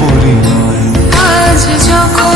পরিণয় আজ যখনই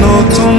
の友